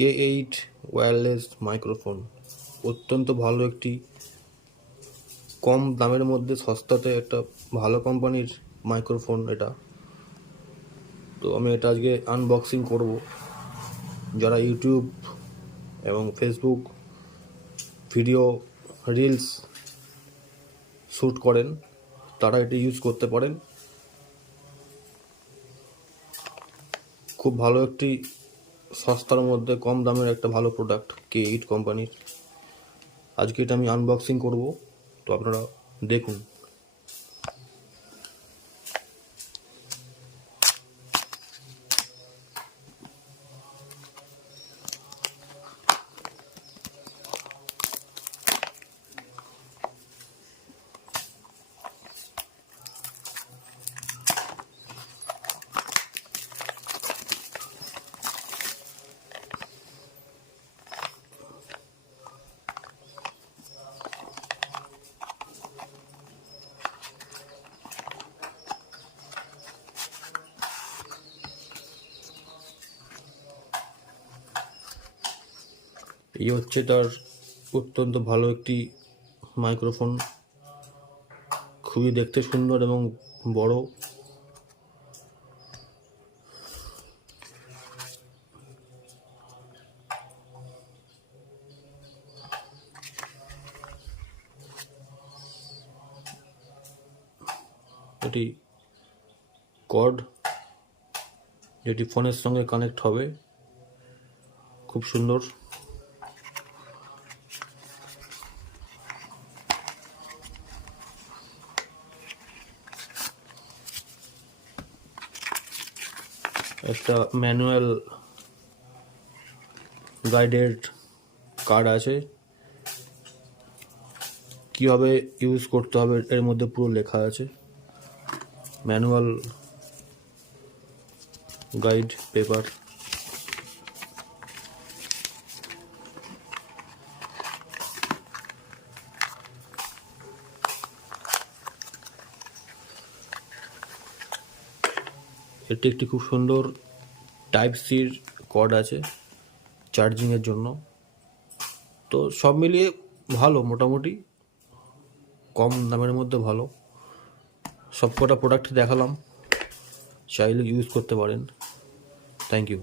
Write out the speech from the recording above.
K8 wireless microphone অত্যন্ত ভালো একটি কম দামের মধ্যে সস্তাতে একটা ভালো কোম্পানির মাইক্রোফোন এটা। তো আমি এটা আজকে আনবক্সিং করব। যারা ইউটিউব এবং ফেসবুক ভিডিও রিলস শ্যুট করেন তারা এটি ইউজ করতে পারেন। খুব ভালো একটি সস্তার মধ্যে কম দামের একটা ভালো প্রোডাক্ট K8 কোম্পানির। আজকে এটা আমি আনবক্সিং করব, তো আপনারা দেখুন। এই হচ্ছে তার অত্যন্ত ভালো একটি মাইক্রোফোন, খুবই দেখতে সুন্দর এবং বড়। এটি কর্ড যেটি ফোনের সঙ্গে কানেক্ট হবে, খুব সুন্দর। একটা ম্যানুয়াল গাইডেড কার্ড আছে, কিভাবে ইউজ করতে হবে এর মধ্যে পুরো লেখা আছে। Manual guide paper. এটি একটি খুব সুন্দর টাইপ সির কর্ড আছে চার্জিংয়ের জন্য। তো সব মিলিয়ে ভালো, মোটামুটি কম দামের মধ্যে ভালো। সব কটা প্রোডাক্ট দেখালাম, চাইলে ইউজ করতে পারেন। Thank you.